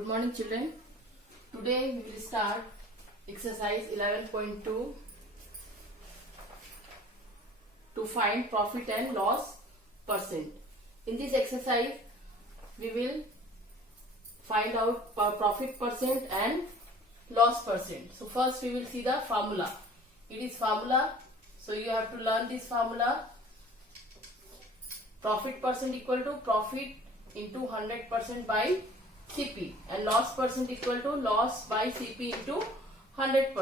Good morning, children. Today we will start exercise 11.2 to find profit and loss percent. In this exercise, we will find out profit percent and loss percent. So first we will see the formula. It is formula. So you have to learn this formula. Profit percent equal to profit into 100% by CP, and loss percent equal to loss by CP into 100%.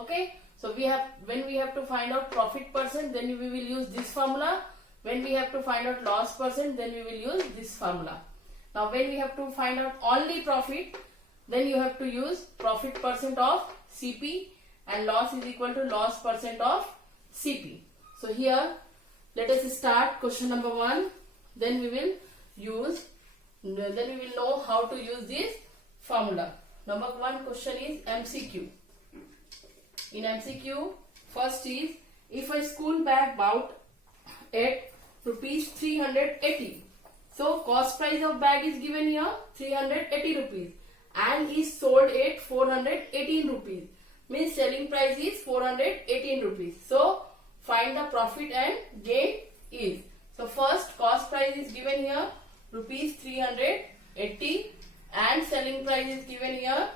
Okay. So when we have to find out profit percent, then we will use this formula. When we have to find out loss percent, then we will use this formula. Now when we have to find out only profit, then you have to use profit percent of CP, and loss is equal to loss percent of CP. So here let us start question number 1. Then we will know how to use this formula. Number 1 question is MCQ. In MCQ, first is, if a school bag bought at rupees 380. So cost price of bag is given here 380 rupees and is sold at 418 rupees. Means selling price is 418 rupees. So find the profit and gain is. So first cost price is given here rupees 380 and selling price is given here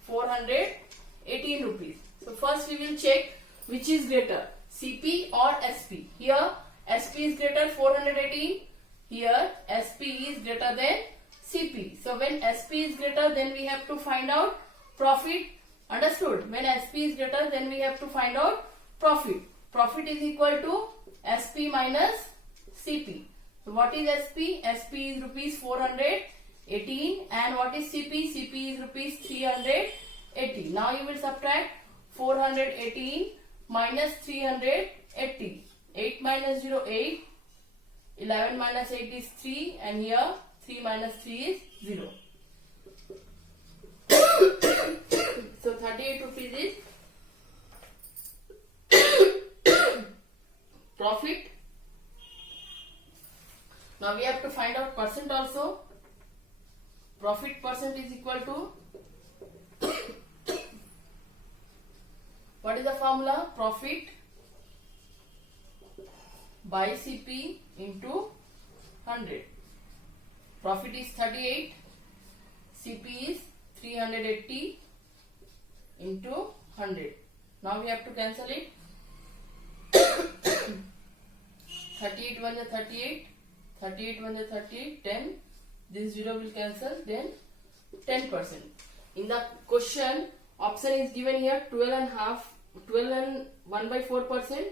418 rupees. So first we will check which is greater, CP or SP. Here SP is greater 418. Here SP is greater than CP. So when SP is greater, then we have to find out profit. Understood? When SP is greater, then we have to find out profit. Profit is equal to SP minus CP. So what is SP? SP is rupees 418, and what is CP? CP is rupees 380. Now you will subtract 418 minus 380. 8 minus 0, 8. 11 minus 8 is 3, and here 3 minus 3 is 0. So 38 rupees is profit. Now we have to find out percent also. Profit percent is equal to what is the formula? Profit by CP into 100. Profit is 38, CP is 380 into 100. Now we have to cancel it. 38 1 is 38, 38 1 is 38, 10. This 0 will cancel, then 10%. In the question, option is given here 12 and 1 by 4%,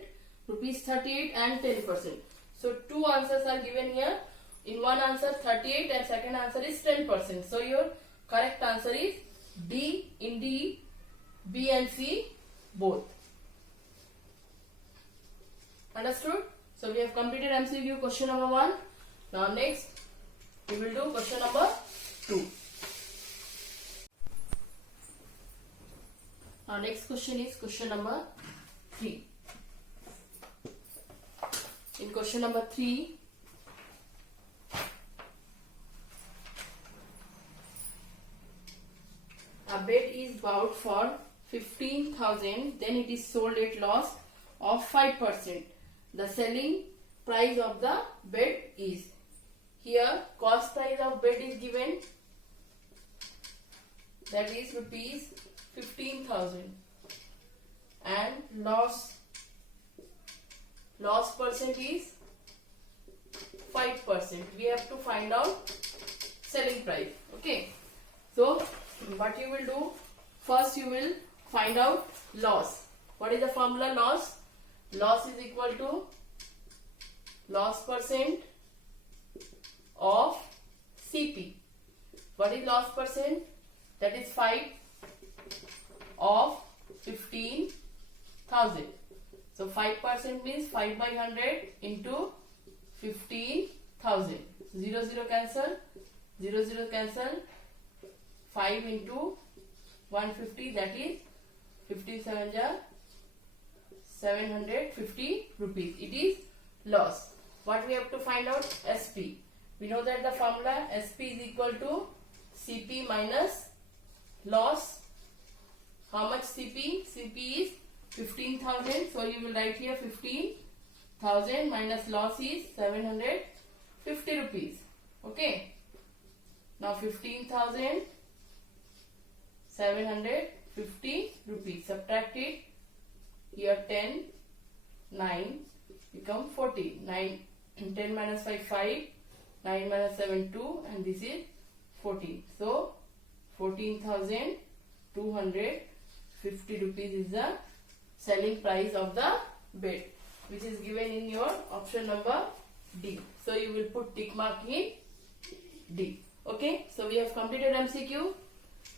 rupees 38 and 10%. So two answers are given here. In one answer 38 and second answer is 10%. So your correct answer is D. In D, B and C both. Understood? So we have completed MCQ question number 1. Now next we will do question number 2. Now next question is question number 3. In question number 3, a bed is bought for 15,000, then it is sold at loss of 5%. The selling price of the bed is. Here cost price of bed is given, that is rupees 15,000, and loss percent is 5%. We have to find out selling price. Okay. So what you will do, first you will find out loss. What is the formula? Loss is equal to loss percent of CP. What is loss percent? That is 5 of 15,000. So 5% means 5 by 100 into 15,000. 0 0 cancel, 0 0 cancel. 5 into 150, that is 57 750 rupees. It is loss. What we have to find out? SP. We know that the formula SP is equal to CP minus loss. How much CP? CP is 15,000. So you will write here 15,000 minus loss is 750 rupees. Okay. Now 15,750 rupees. Subtract it. Here 10, 9 become 14. 9, 10 minus 5, 5. 9 minus 7, 2. And this is 14. So 14,250 rupees is the selling price of the bed, which is given in your option number D. So you will put tick mark in D. Okay, so we have completed MCQ.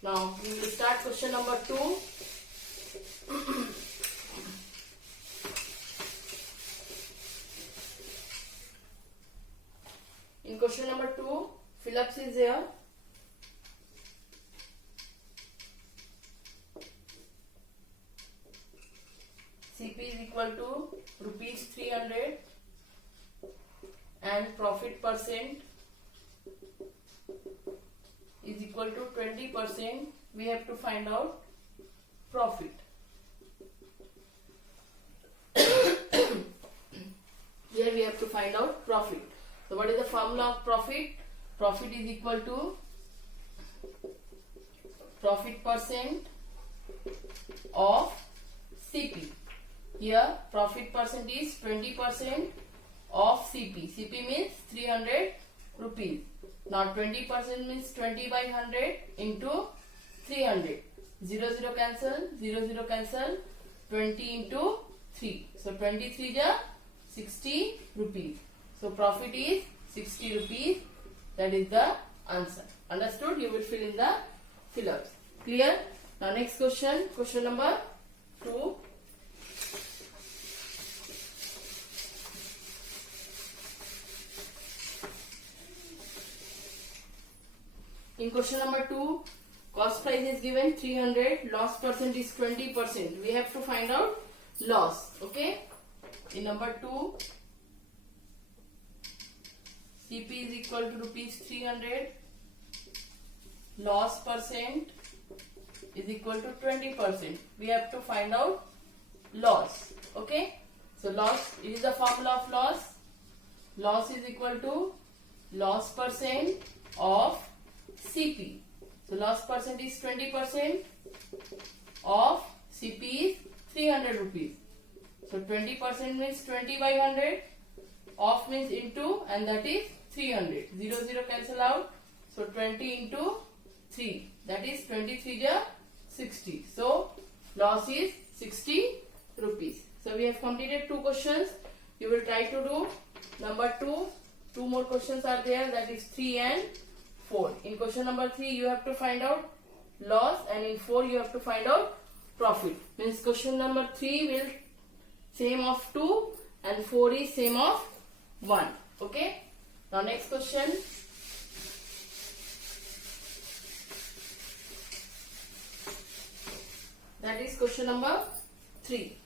Now we will start question number 2. In question number 2, Phillips is there. CP is equal to rupees 300 and profit percent is equal to 20%. We have to find out profit. Here we have to find out profit. So what is the formula of profit? Profit is equal to profit percent of CP. Here profit percent is 20% of CP. CP means 300 rupees. Now 20% means 20 by 100 into 300. 0 0 cancel, 0 0 cancel, 20 into 3. So 23 is 60 rupees. So profit is 60 rupees. That is the answer. Understood? You will fill in the fill-ups. Clear? Now next question. Question number 2. In question number 2, cost price is given 300, loss percent is 20%. We have to find out loss. Okay? In number 2, CP is equal to rupees 300, loss percent is equal to 20%. We have to find out loss. Okay? So loss, it is the formula of loss. Loss is equal to loss percent of CP. So loss percent is 20% of CP is 300 rupees. So 20% means 20 by 100. Off means into, and that is 300. 0 0 cancel out. So 20 into 3. That is 23 is 60. So loss is 60 rupees. So we have completed 2 questions. You will try to do number 2. 2 more questions are there. That is 3 and 4. In question number 3, you have to find out loss, and in 4 you have to find out profit. Means question number 3 will same of 2 and 4 is same of 1. Okay. Now next question. That is question number 3.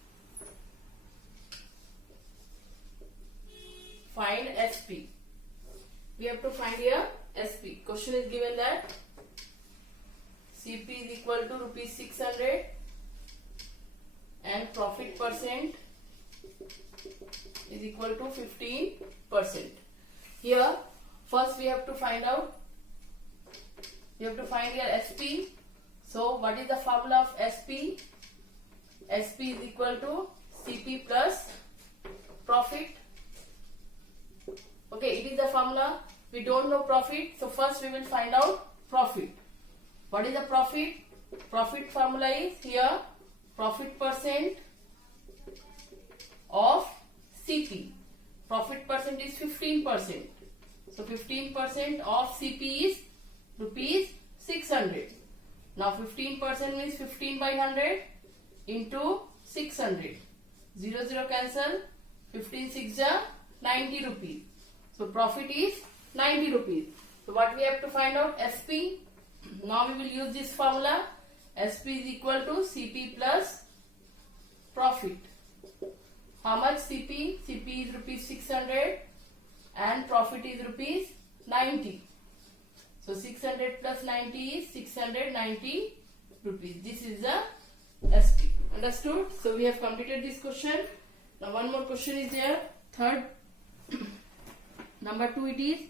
Find SP. We have to find here SP. Question is given that CP is equal to rupees 600 and profit percent is equal to 15%. Here first we have to find out, we have to find here SP. So what is the formula of SP? SP is equal to CP plus profit. Okay, it is the formula. We don't know profit, so first we will find out profit. What is the profit? Profit formula is here profit percent of CP. Profit percent is 15%. So 15% of CP is rupees 600. Now 15% means 15 by 100 into 600. 0 0 cancel. 15 6 90 rupees. So profit is 90 rupees. So what we have to find out? SP. Now we will use this formula. SP is equal to CP plus profit. How much CP? CP is rupees 600 and profit is rupees 90. So 600 plus 90 is 690 rupees. This is the SP. Understood? So we have completed this question. Now one more question is there. Third, number 2 it is.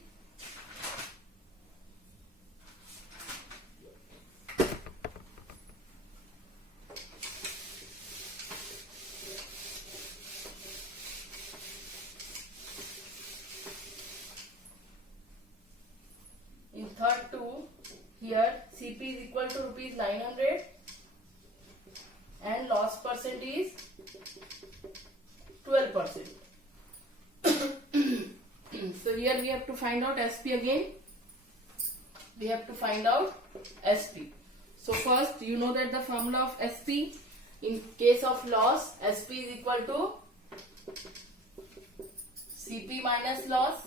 In third 2, here CP is equal to rupees 900 and loss percent is 12%. So here we have to find out SP again. We have to find out SP. So first you know that the formula of SP, in case of loss, SP is equal to CP minus loss.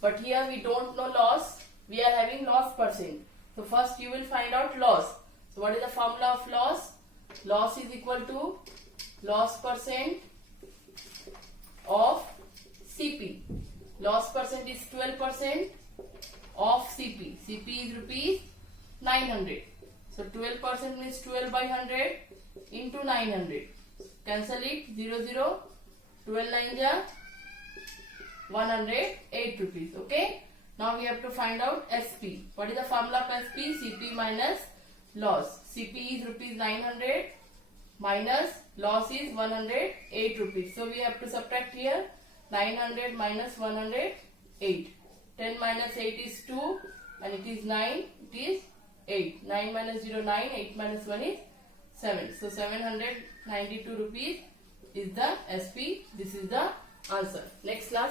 But here we don't know loss, we are having loss percent. So first you will find out loss. So what is the formula of loss? Loss is equal to loss percent of CP. Loss percent is 12% of CP. CP is rupees 900. So 12% means 12 by 100 into 900. Cancel it, 0, 0, 12 9 ja 108 rupees. Okay. Now we have to find out SP. What is the formula of SP? CP minus loss. CP is rupees 900 minus loss is 108 rupees. So we have to subtract here 900 minus 108. 10 minus 8 is 2 and it is 9. It is 8. 9 minus 0 9. 8 minus 1 is 7. So 792 rupees is the SP. This is the answer. Next class.